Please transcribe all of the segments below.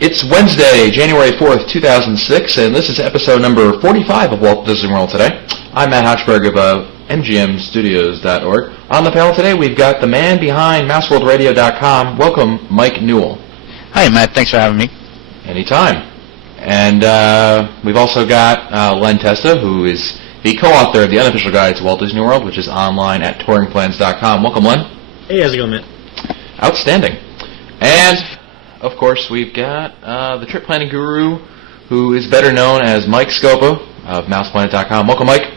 It's Wednesday, January 4th, 2006, and this is episode number 45 of Walt Disney World Today. I'm Matt Hochberg of MGMstudios.org. On the panel today, we've got the man behind MouseWorldRadio.com. Welcome, Mike Newell. Hi, Matt. Thanks for having me. Anytime. And we've also got Len Testa, who is the co-author of the unofficial guide to Walt Disney World, which is online at touringplans.com. Welcome, Len. Hey, how's it going, Matt? Outstanding. And of course, we've got the trip planning guru, who is better known as Mike Scopa of MousePlanet.com. Welcome, Mike.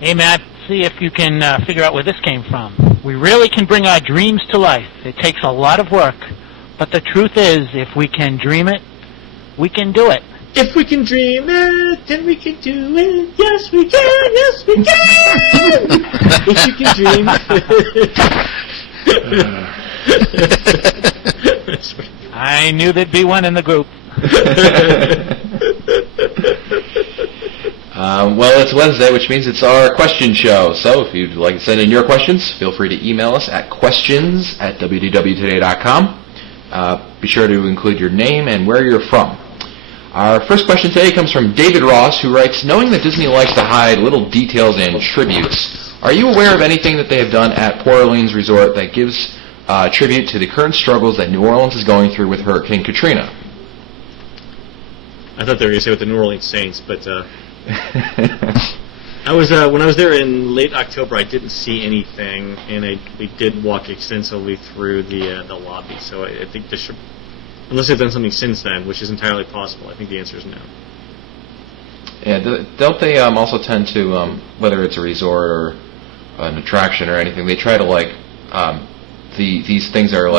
Hey, Matt. See if you can figure out where this came from. We really can bring our dreams to life. It takes a lot of work, but the truth is, if we can dream it, we can do it. If we can dream it, then we can do it. Yes, we can. Yes, we can. If we can dream it. I knew there'd be one in the group. Well, it's Wednesday, which means it's our question show. So if you'd like to send in your questions, feel free to email us at questions@wdwtoday.com. Be sure to include your name and where you're from. Our first question today comes from David Ross, who writes, knowing that Disney likes to hide little details and tributes, are you aware of anything that they have done at Port Orleans Resort that gives tribute to the current struggles that New Orleans is going through with Hurricane Katrina? I thought they were going to say with the New Orleans Saints, but I was when I was there in late October, I didn't see anything, and we did walk extensively through the lobby. So I think this should, unless they've done something since then, which is entirely possible. I think the answer is no. Yeah, don't they also tend to, whether it's a resort or an attraction or anything, they try to these things are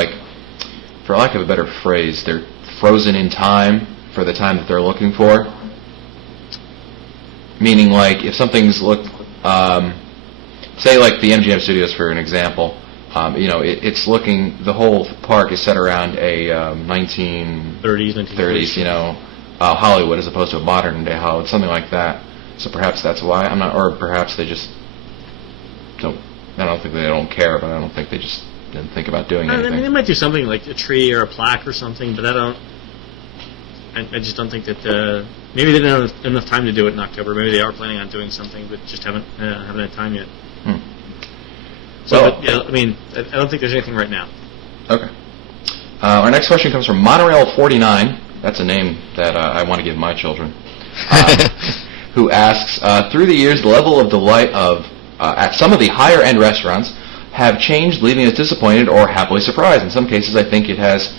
for lack of a better phrase, they're frozen in time for the time that they're looking for. Meaning, if something's say the MGM Studios for an example, it's looking, the whole park is set around a 1930s, Hollywood as opposed to a modern day Hollywood, something like that. So perhaps that's why or perhaps they just don't. I don't think they don't care, but I don't think they just didn't think about doing anything. I mean, they might do something like a tree or a plaque or something, but I just don't think that. Maybe they didn't have enough time to do it in October. Maybe they are planning on doing something, but just haven't had time yet. So, I don't think there's anything right now. Okay. Our next question comes from Monorail 49. That's a name that I want to give my children. Who asks, through the years, the level of delight at some of the higher-end restaurants have changed, leaving us disappointed or happily surprised. In some cases, I think it has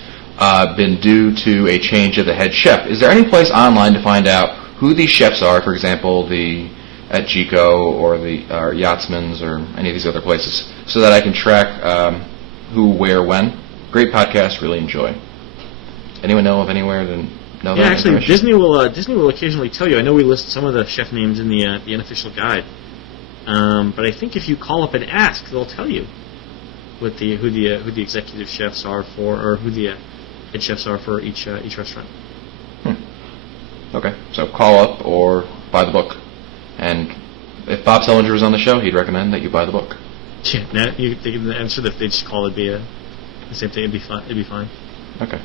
been due to a change of the head chef. Is there any place online to find out who these chefs are, for example, at Chico or Yachtsman's or any of these other places, so that I can track who, where, when? Great podcast, really enjoy. Anyone know of anywhere to know that? Yeah, actually, Disney will occasionally tell you. I know we list some of the chef names in the unofficial guide, but I think if you call up and ask, they'll tell you who the executive chefs are for, or who the head chefs are for each restaurant. Okay, so call up or buy the book. And if Bob Sellinger was on the show, he'd recommend that you buy the book. Yeah, I'm sure that if they just call, it'd be the same thing. It'd be fine. Okay.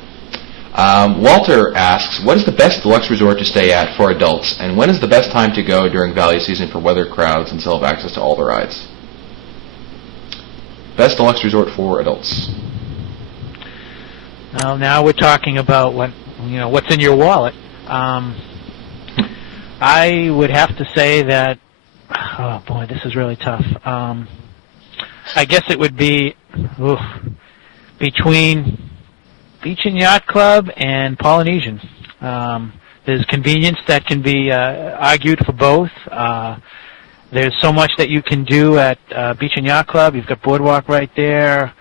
Walter asks, what is the best deluxe resort to stay at for adults, and when is the best time to go during value season for weather, crowds, and still have access to all the rides? Best deluxe resort for adults. Well, now we're talking about what's in your wallet. I would have to say that, oh boy, this is really tough. I guess it would be between Beach and Yacht Club and Polynesian. There's convenience that can be argued for both. There's so much that you can do at Beach and Yacht Club. You've got Boardwalk right there.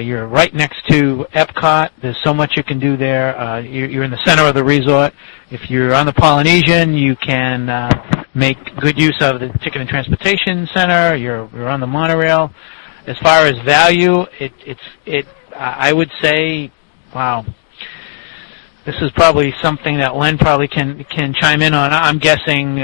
You're right next to Epcot. There's so much you can do there. You're in the center of the resort. If you're on the Polynesian, you can make good use of the Ticket and Transportation Center. You're on the monorail. As far as value, I would say, wow, this is probably something that Len probably can chime in on. I'm guessing,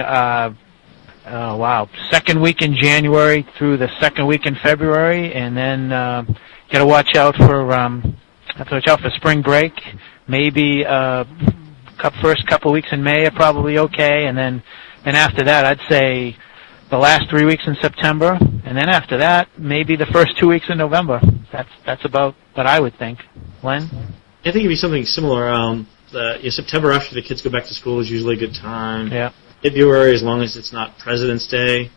second week in January through the second week in February, and then got to watch out for spring break, maybe first couple weeks in May are probably okay, and then after that, I'd say the last 3 weeks in September, and then after that, maybe the first 2 weeks in November. That's about what I would think. Len? I think it'd be something similar. September after the kids go back to school is usually a good time. Yeah. February, as long as it's not President's Day,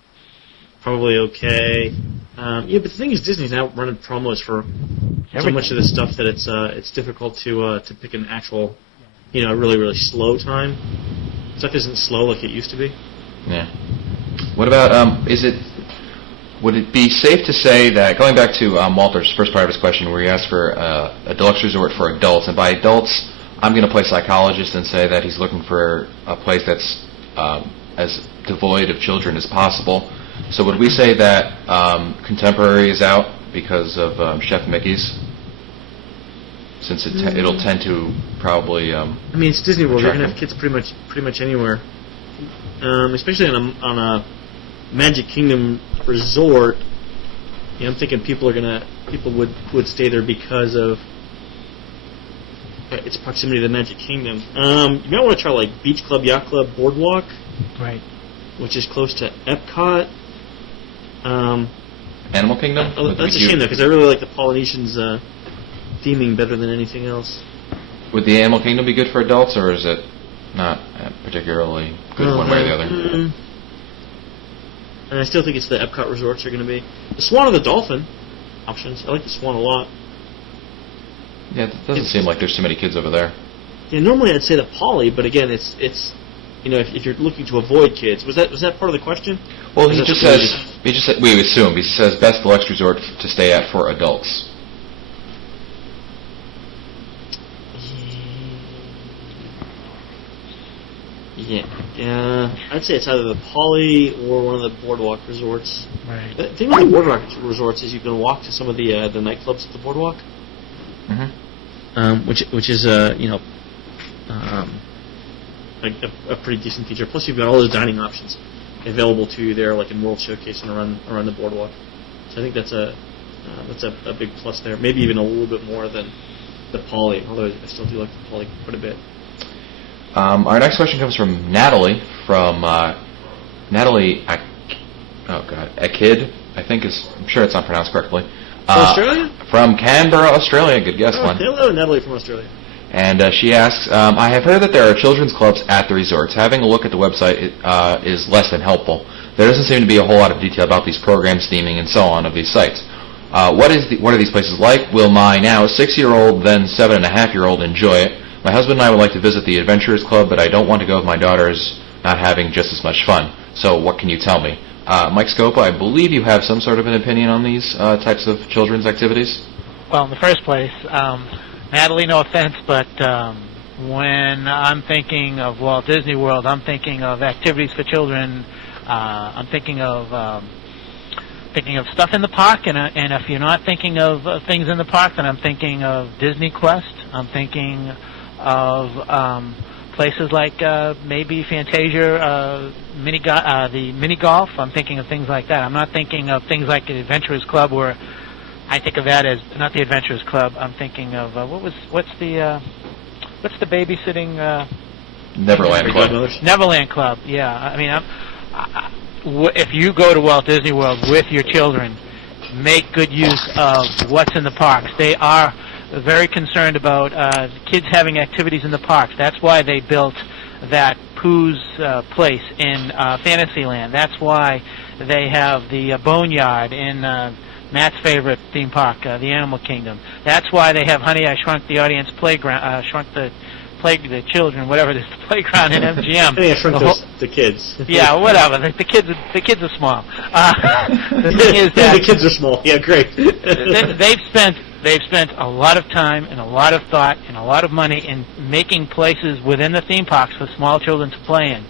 probably okay. But the thing is, Disney's now running promos for so much of this stuff that it's difficult to pick an actual, really, really slow time. Stuff isn't slow like it used to be. Yeah. What about, would it be safe to say that, going back to Walter's first part of his question where he asked for a deluxe resort for adults, and by adults, I'm going to play psychologist and say that he's looking for a place that's as devoid of children as possible. So would we say that Contemporary is out because of Chef Mickey's? Since it'll tend to probably. It's Disney World. You're gonna have kids pretty much anywhere, especially on a Magic Kingdom resort. I'm thinking people would stay there because of its proximity to the Magic Kingdom. You might want to try like Beach Club, Yacht Club, Boardwalk, right, which is close to Epcot. Animal Kingdom. That's a shame though, because I really like the Polynesians. Theming better than anything else. Would the Animal Kingdom be good for adults, or is it not particularly good one way or the other? And I still think it's the Epcot resorts are going to be. The Swan or the Dolphin options. I like the Swan a lot. Yeah, it doesn't seem like there's too many kids over there. Yeah, normally I'd say the Poly, but again, it's if you're looking to avoid kids, was that part of the question? Well, we assume he says best deluxe resort to stay at for adults. Yeah, I'd say it's either the Poly or one of the Boardwalk resorts. Right. The thing with the Boardwalk resorts is you can walk to some of the nightclubs at the Boardwalk, which is a pretty decent feature. Plus, you've got all those dining options available to you there, like in World Showcase and around the Boardwalk. So I think that's a big plus there. Maybe even a little bit more than the Poly, although I still do like the Poly quite a bit. Our next question comes from Natalie, Natalie Akid, I'm sure it's not pronounced correctly. From Australia? From Canberra, Australia. Good guess, Len. Hello, Natalie from Australia. And she asks, I have heard that there are children's clubs at the resorts. Having a look at the website is less than helpful. There doesn't seem to be a whole lot of detail about these programs, theming, and so on of these sites. What are these places like? Will my now 6-year-old, then 7.5-year-old enjoy it? My husband and I would like to visit the Adventurers Club, but I don't want to go if my daughter's not having just as much fun. So what can you tell me? Mike Scopa, I believe you have some sort of an opinion on these types of children's activities? Well, in the first place, Natalie, no offense, but when I'm thinking of Walt Disney World, I'm thinking of activities for children. I'm thinking of stuff in the park, and if you're not thinking of things in the park, then I'm thinking of Disney Quest. I'm thinking of places like maybe Fantasia, the mini golf. I'm thinking of things like that. I'm not thinking of things like the Adventurers Club, where I think of that as not the Adventurers Club. I'm thinking of what's the babysitting Neverland Club. Neverland Club. Yeah, I mean, if you go to Walt Disney World with your children, make good use of what's in the parks. They are very concerned about kids having activities in the parks. That's why they built that Pooh's place in Fantasyland. That's why they have the Boneyard in Matt's favorite theme park, the Animal Kingdom. That's why they have Honey, I Shrunk the Audience Playground, the children, whatever it is, the playground in MGM. I shrunk the kids. Yeah, whatever. The kids are small. The thing is that the kids are small. Yeah, great. they've spent a lot of time and a lot of thought and a lot of money in making places within the theme parks for small children to play in,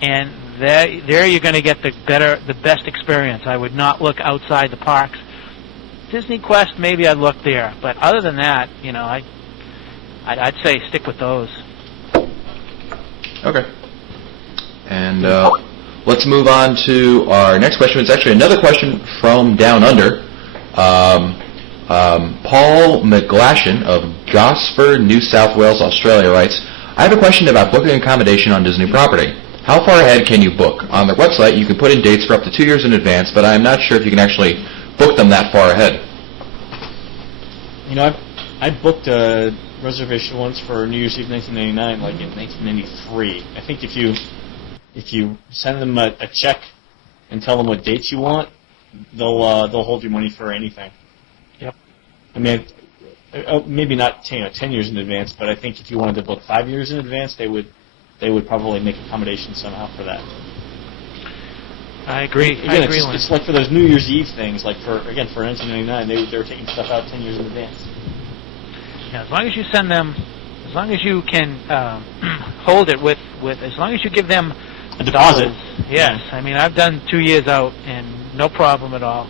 and there you're going to get the best experience. I would not look outside the parks. Disney Quest, maybe I'd look there, but other than that, I'd say stick with those. Okay. And let's move on to our next question. It's actually another question from Down Under. Paul McGlashan of Gosford, New South Wales, Australia writes, I have a question about booking accommodation on Disney property. How far ahead can you book? On their website, you can put in dates for up to 2 years in advance, but I'm not sure if you can actually book them that far ahead. You know, I booked a reservation once for New Year's Eve 1999, like in 1993. I think if you send them a check and tell them what dates you want, they'll hold your money for anything. Yep. I mean, maybe not 10 years in advance, but I think if you wanted to book 5 years in advance, they would probably make accommodations somehow for that. I agree. Again, it's like for those New Year's Eve things, like for 1999, they were taking stuff out 10 years in advance. Yeah, as long as you send them, as long as you can hold it with, as long as you give them A deposit. Yes, I mean I've done 2 years out and no problem at all.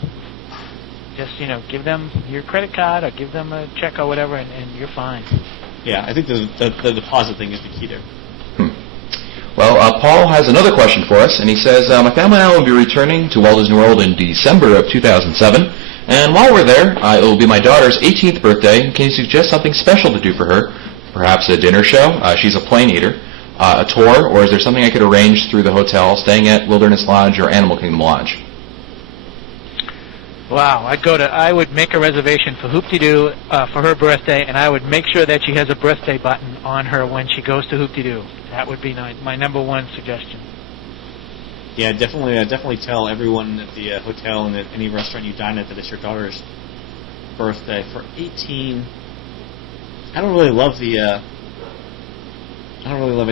Just give them your credit card or give them a check or whatever, and you're fine. Yeah, I think the deposit thing is the key there. Well, Paul has another question for us, and he says, my family and I will be returning to Walt Disney World in December of 2007, and while we're there, it will be my daughter's 18th birthday. Can you suggest something special to do for her? Perhaps a dinner show? She's a plane eater. A tour, or is there something I could arrange through the hotel, staying at Wilderness Lodge or Animal Kingdom Lodge? Wow, I would make a reservation for Hoop-Dee-Doo for her birthday, and I would make sure that she has a birthday button on her when she goes to Hoop-Dee-Doo. That would be my number one suggestion. Yeah, definitely tell everyone at the hotel and at any restaurant you dine at that it's your daughter's birthday. For 18, I don't really love any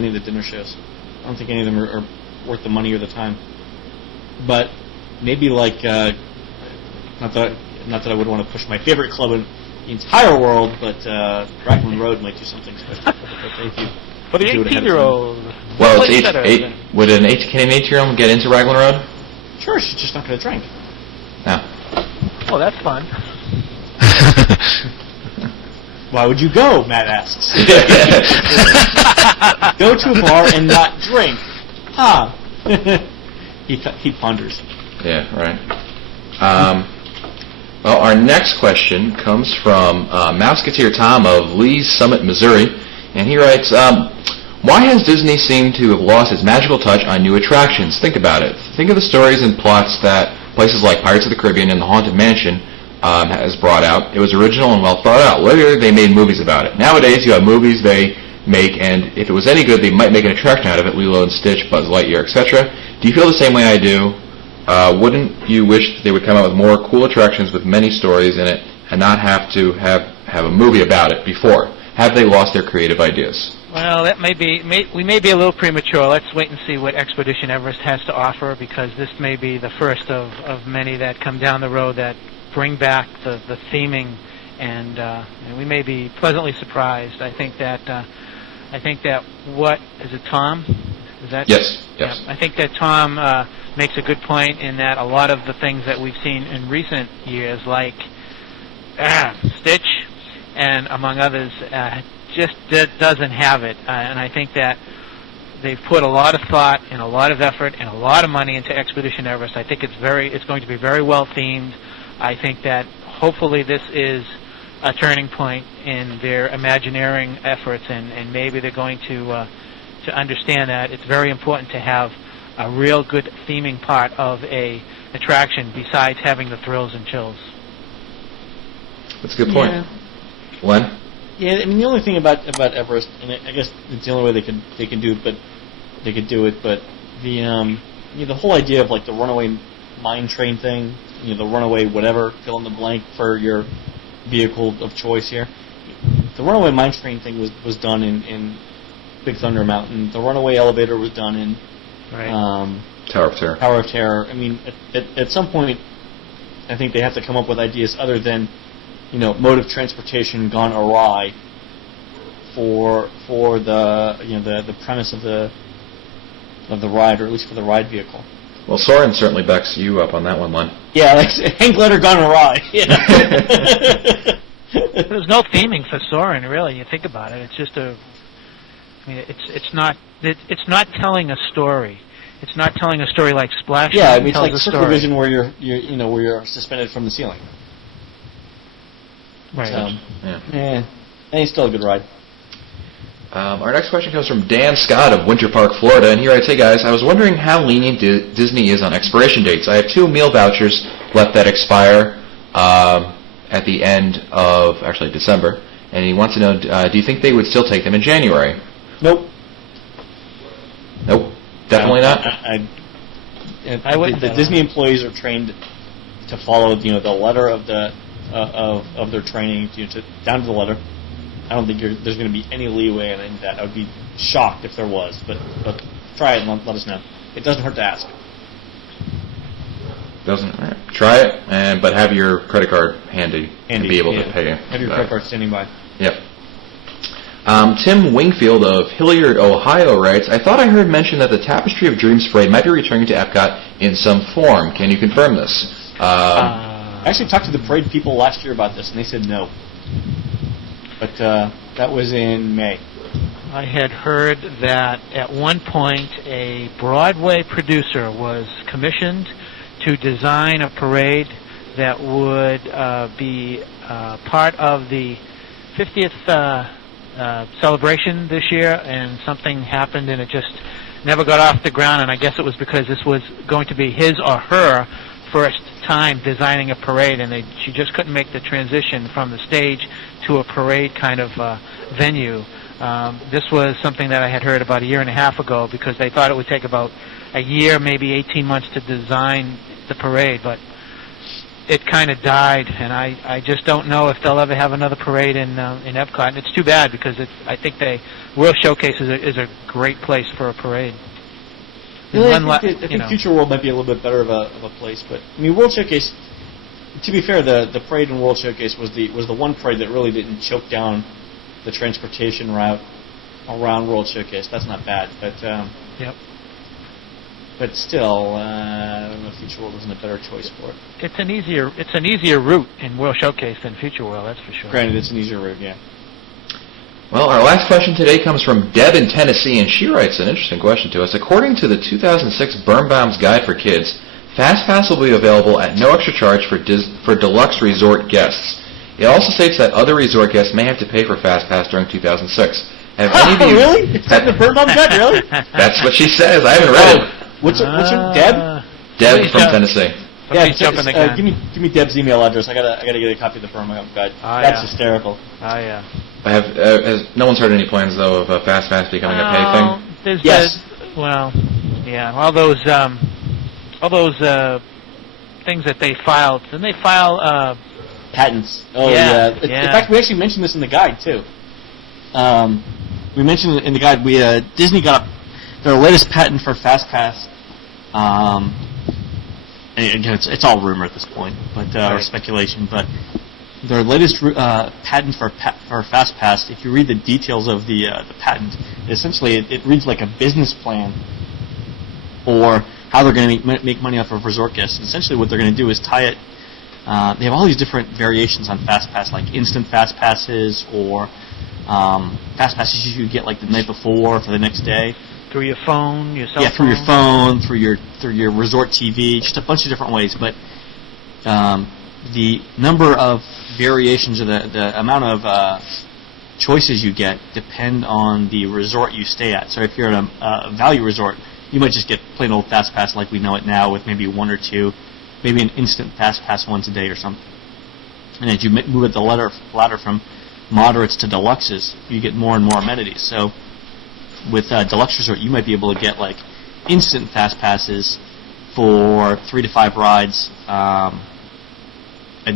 of the dinner shows. I don't think any of them are worth the money or the time. But maybe like, not that I would want to push my favorite club in the entire world, but Raglan Road might do something special For the 18-year-old. Well, would can an 18-year-old get into Raglan Road? Sure, she's just not going to drink. No. Oh, that's fun. Why would you go? Matt asks. Go to a bar and not drink. He ponders. Yeah, right. Well, our next question comes from Mouseketeer Tom of Lee's Summit, Missouri, and he writes, why has Disney seemed to have lost its magical touch on new attractions? Think about it. Think of the stories and plots that places like Pirates of the Caribbean and the Haunted Mansion has brought out. It was original and well thought out. Later, they made movies about it. Nowadays, you have movies they make, and if it was any good, they might make an attraction out of it, Lilo and Stitch, Buzz Lightyear, etc. Do you feel the same way I do? Wouldn't you wish they would come out with more cool attractions with many stories in it and not have to have a movie about it before? Have they lost their creative ideas? Well, that we may be a little premature. Let's wait and see what Expedition Everest has to offer, because this may be the first of many that come down the road that bring back the theming, and we may be pleasantly surprised. I think that what is it, Tom? Is that yes? Yeah, I think that Tom makes a good point in that a lot of the things that we've seen in recent years, like Stitch and among others, just doesn't have it. And I think that they've put a lot of thought and a lot of effort and a lot of money into Expedition Everest. I think it's going to be very well themed. I think that hopefully this is a turning point in their Imagineering efforts, and maybe they're going to understand that it's very important to have a real good theming part of a attraction besides having the thrills and chills. That's a good point. Yeah. Len? Yeah, I mean the only thing about Everest, and I guess it's the only way they can do it, but they could do it. But the whole idea of like the runaway mine train thing, the runaway whatever, fill in the blank for your vehicle of choice here. The runaway mine train thing was done in Big Thunder Mountain. The runaway elevator was done in Tower of Terror. Tower of Terror. I mean, at some point, I think they have to come up with ideas other than mode of transportation gone awry for the premise of the ride, or at least for the ride vehicle. Well, Soren certainly backs you up on that one, Len. Yeah, like Hank Glitter gone awry. There's no theming for Soren, really. You think about it. It's just it's not telling a story. It's not telling a story like Splash. Yeah, I mean, it's like a Supervision where you're suspended from the ceiling. Right. So, Yeah. it's still a good ride. Our next question comes from Dan Scott of Winter Park, Florida, and he writes, "Hey guys, I was wondering how lenient Disney is on expiration dates. I have 2 meal vouchers left that expire at the end of, actually, December, and he wants to know, do you think they would still take them in January?" Nope. Nope. Definitely not? I wouldn't The bet Disney on it. employees are trained to follow, the letter of the of their training, down to the letter. I don't think there's going to be any leeway in any of that. I would be shocked if there was, but try it and let us know. It doesn't hurt to ask. Doesn't. All right. Try it, but have your credit card handy and be able to pay. Have your credit card standing by. Yep. Tim Wingfield of Hilliard, Ohio writes, "I thought I heard mention that the Tapestry of Dreams parade might be returning to Epcot in some form. Can you confirm this?" I actually talked to the parade people last year about this, and they said no. But that was in May. I had heard that at one point a Broadway producer was commissioned to design a parade that would be part of the 50th celebration this year, and something happened and it just never got off the ground, and I guess it was because this was going to be his or her first time designing a parade, and she just couldn't make the transition from the stage to a parade kind of venue. This was something that I had heard about a year and a half ago, because they thought it would take about a year, maybe 18 months to design the parade, but it kind of died, and I just don't know if they'll ever have another parade in Epcot, and it's too bad, because I think World Showcase is a great place for a parade. Really, I think Future World might be a little bit better of a place, but I mean, World Showcase. To be fair, the parade in World Showcase was the one parade that really didn't choke down the transportation route around World Showcase. That's not bad, but Yep. But still, I don't know if Future World wasn't a better choice for it. It's an easier route in World Showcase than Future World, that's for sure. Granted, it's an easier route, yeah. Well, our last question today comes from Deb in Tennessee, and she writes an interesting question to us. "According to the 2006 Birnbaum's Guide for Kids, FastPass will be available at no extra charge for deluxe resort guests. It also states that other resort guests may have to pay for FastPass during 2006. Have any of you... Really? It's the Birnbaum Guide, really? That's what she says. I haven't read it. What's your Deb? Deb from Tennessee. Jump in the gun. Give me Deb's email address. I gotta get a copy of the Birnbaum Guide. That's hysterical. Oh yeah. No one's heard any plans though of FastPass becoming a pay thing? Yes. All those things that they filed. Didn't they file patents? Oh yeah. In fact, we actually mentioned this in the guide too. We mentioned in the guide Disney got their latest patent for FastPass. And again, it's all rumor at this point, but or speculation. But their latest patent for FastPass, if you read the details of the patent, essentially it reads like a business plan for how they're going to make money off of resort guests. And essentially, what they're going to do is tie it. They have all these different variations on FastPass, like instant FastPasses or FastPasses you get like the night before for the next day. Through your phone, your cell phone? Yeah, through your phone, through your resort TV, just a bunch of different ways. But the number of variations or the amount of choices you get depend on the resort you stay at. So if you're at a value resort, you might just get plain old FastPass like we know it now with maybe one or two, maybe an instant FastPass once a day or something. And as you move up the ladder from moderates to deluxes, you get more and more amenities. So with Deluxe Resort, you might be able to get like instant fast passes for 3 to 5 rides a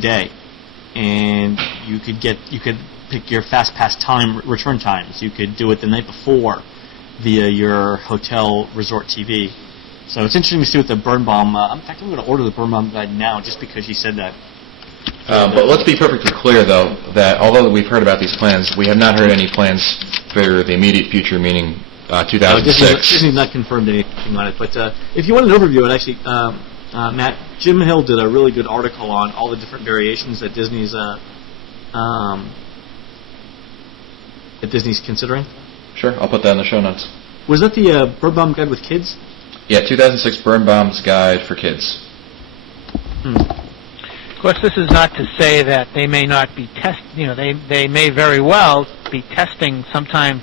day, and you could pick your fast pass return times. You could do it the night before via your hotel resort TV. So it's interesting to see what the Birnbaum. In fact, I'm going to order the Birnbaum Guide now just because she said that. But let's be perfectly clear, though, that although we've heard about these plans, we have not heard any plans for the immediate future, meaning 2006. Disney's not confirmed anything on it. But if you want an overview, it actually, Matt, Jim Hill did a really good article on all the different variations that Disney's considering. Sure, I'll put that in the show notes. Was that the Birnbaum Guide with kids? Yeah, 2006 Birnbaum's Guide for Kids. Of course, this is not to say that they may not be they may very well be testing sometime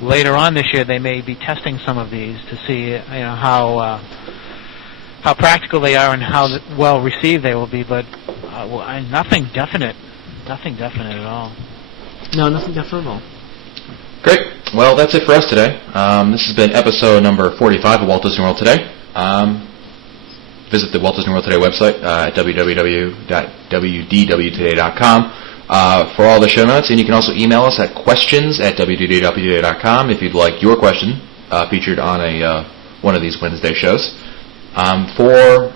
later on this year. They may be testing some of these to see how practical they are and how well received they will be. But nothing definite at all. No, nothing definite at all. Great. Well, that's it for us today. This has been episode number 45 of Walt Disney World Today. Visit the Walt Disney World Today website at www.wdwtoday.com for all the show notes. And you can also email us at questions@wdwtoday.com if you'd like your question featured on one of these Wednesday shows. For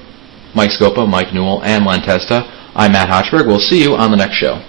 Mike Scopa, Mike Newell, and Len Testa, I'm Matt Hochberg. We'll see you on the next show.